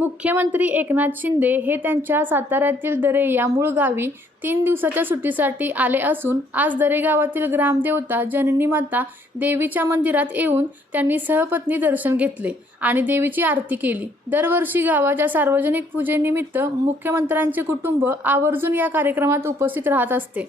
मुख्यमंत्री एकनाथ शिंदे हे त्यांच्या साताऱ्यातील दरे या मूळ गावी तीन दिवसाच्या सुट्टीसाठी आले असून आज दरे गावातील ग्रामदेवता जननी माता देवीच्या मंदिरात येऊन त्यांनी सहपत्नी दर्शन घेतले आणि देवीची आरती केली. दरवर्षी गावाच्या सार्वजनिक पूजेनिमित्त मुख्यमंत्र्यांचे कुटुंब आवर्जून या कार्यक्रमात उपस्थित राहत असते.